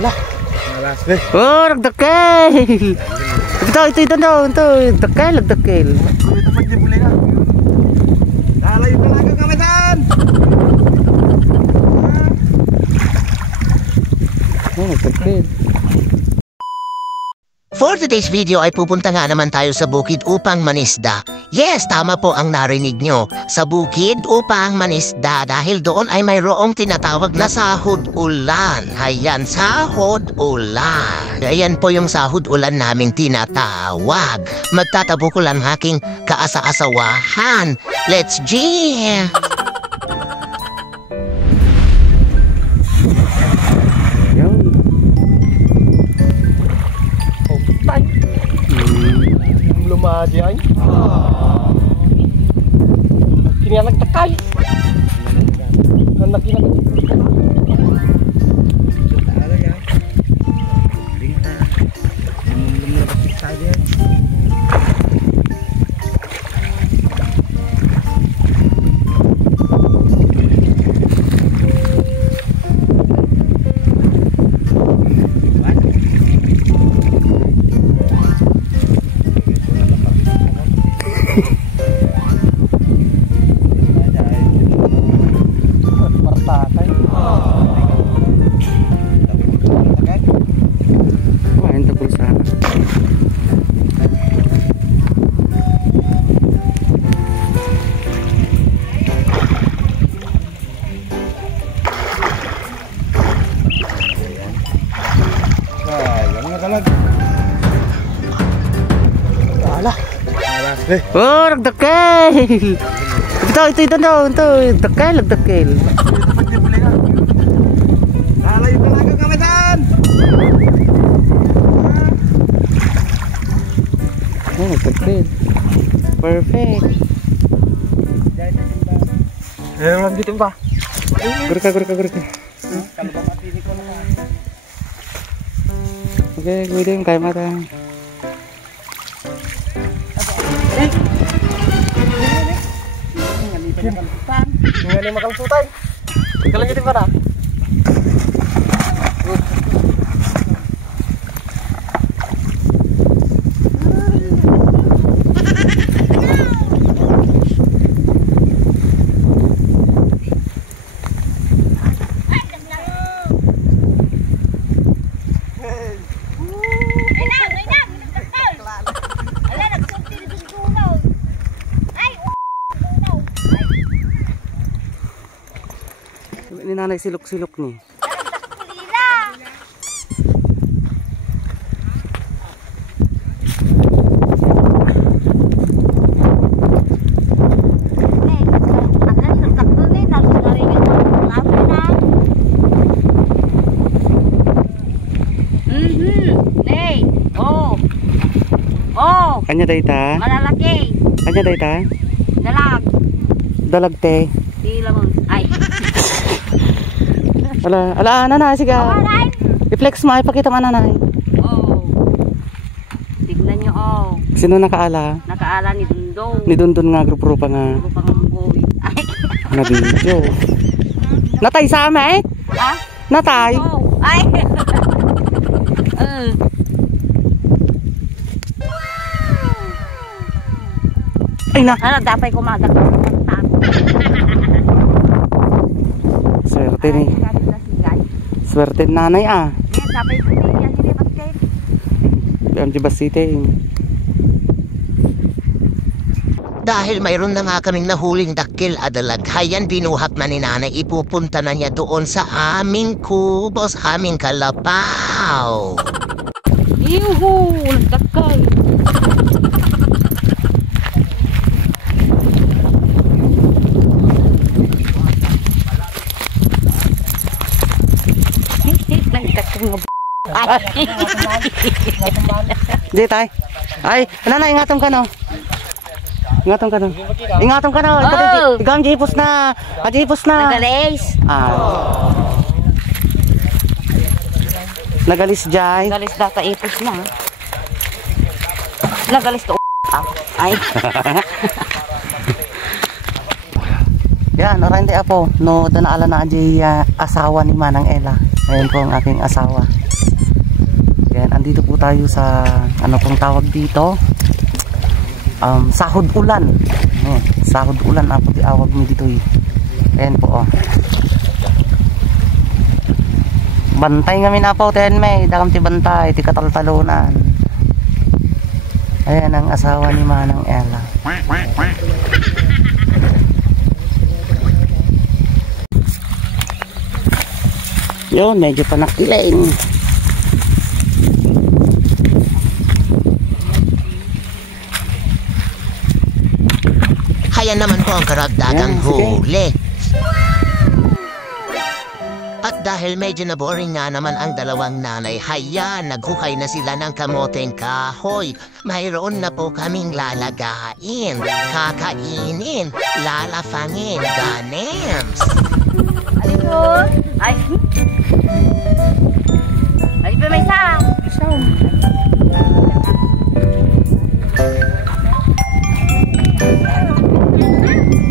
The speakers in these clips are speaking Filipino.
Ala. Oh, nagdakil. Ito daw. Nagdakil. Ito pa di boleh na. Dalayo talaga kamitan. Oh, nagdakil. For today's video ay pupunta nga naman tayo sa bukid upang manisda. Yes, tama po ang narinig nyo. Sa bukid upang manisda dahil doon ay mayroong tinatawag na sahod ulan. Ayan, sahod ulan. Ayan po yung sahod ulan naming tinatawag. Magtatabo ko lang aking kaasa-asawahan. Let's G! Lumadi ay. Kini nagtakay. Anak ini. Oh, nagdakil. Ito daw. Nagdakil. Dalayo talaga kamitan. Oh, nagdakil. Perfect. Lang dito ba? Gurka. Oke, gue deh kayak mata. Ini makan sultan. Kalau gitu mana? Ini nanay silok-silok nih. Kanya dayta? Malalaki. Kanya dayta? Dalag. Dalag te. Di lamang. Ay. Ala nanay sige. I-flex mo, ipakita mo nanay. Oh. Tignan nyo oh. Sino nakaala? Nakaala ni Dundong. Ni Dundon nga grupo nga. Grupo pang boy. Ay. Na video. Natay sa ame? Ha? Natay. Oh. Ay. Ay na. Ano dapat kumadak. Swerte ni. Swerte nanay ah. Dapat ko yan ni basket. Diyan di basite. Dahil mayroon na nga kaming nahuling dakil adalaghayan, binuhat na ni nanay, ipupunta na niya doon sa aming kubo, sa aming kalapaw. Yuhu, nagdakay. Di tay. Ay, nanay ingatong ka no. Ingatong ka no. Ingatong ka no. Ikaw ang jipos na. Jipos na. Nagalis. Nagalis jay. Nagalis data ipos na. Nagalis to. Ay. Yan, orang di apo, no, danaala na aji asawa ni Manang Ella. Ayan po ang aking asawa. Ayan, andito po tayo sa, ano pong tawag dito? Sahod ulan. Ayan, sahod ulan apo di awag mo dito eh. Ayan po, oh. Bantay kami na po, ten may, dakam ti bantay, ti kataltalunan. Ayan ang asawa ni Manang Ella. Yun, medyo panakiling. Haya naman po ang karagdagang Yan, sige. huli. At dahil medyo na boring nga naman ang dalawang nanay, haya, naghuhay na sila ng kamoteng kahoy. Mayroon na po kaming lalagain, kakainin, lalafangin, ganems. Ayun. Ay. Ay, pa may isa.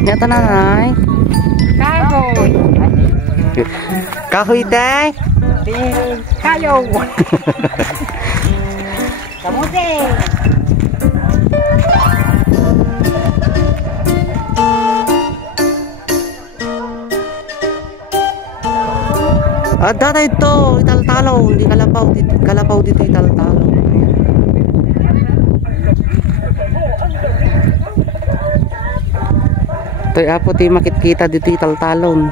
Nyata nanay. Kahoy. Kahoy tay. Kayo. Kamuti. Data ito, italtalaw, hindi kalapaw dito italtalaw. Ito apo ti makikita dito italtalon.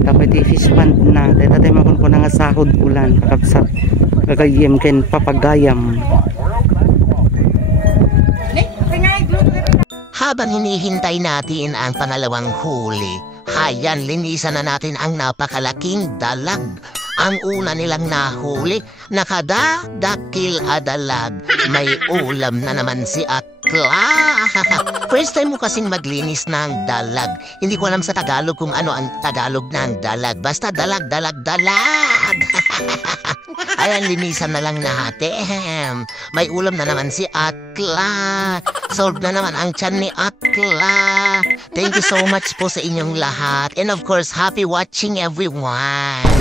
Dapat ti fish pond na, dito tayo makon po nga sahod ulan, kapsat, kagayem ken papagayam. Habang hinihintay natin ang pangalawang huli, hayan, linisan na natin ang napakalaking dalag. Ang una nilang nahuli, nakadadakil adalag. May ulam na naman si Atla. First time mo kasing maglinis ng dalag. Hindi ko alam sa Tagalog kung ano ang Tagalog ng dalag. Basta dalag, dalag, dalag. Ayan, linisan na lang natin. May ulam na naman si Atla. Solve na naman ang tiyan ni Atla. Thank you so much po sa inyong lahat. And of course, happy watching everyone.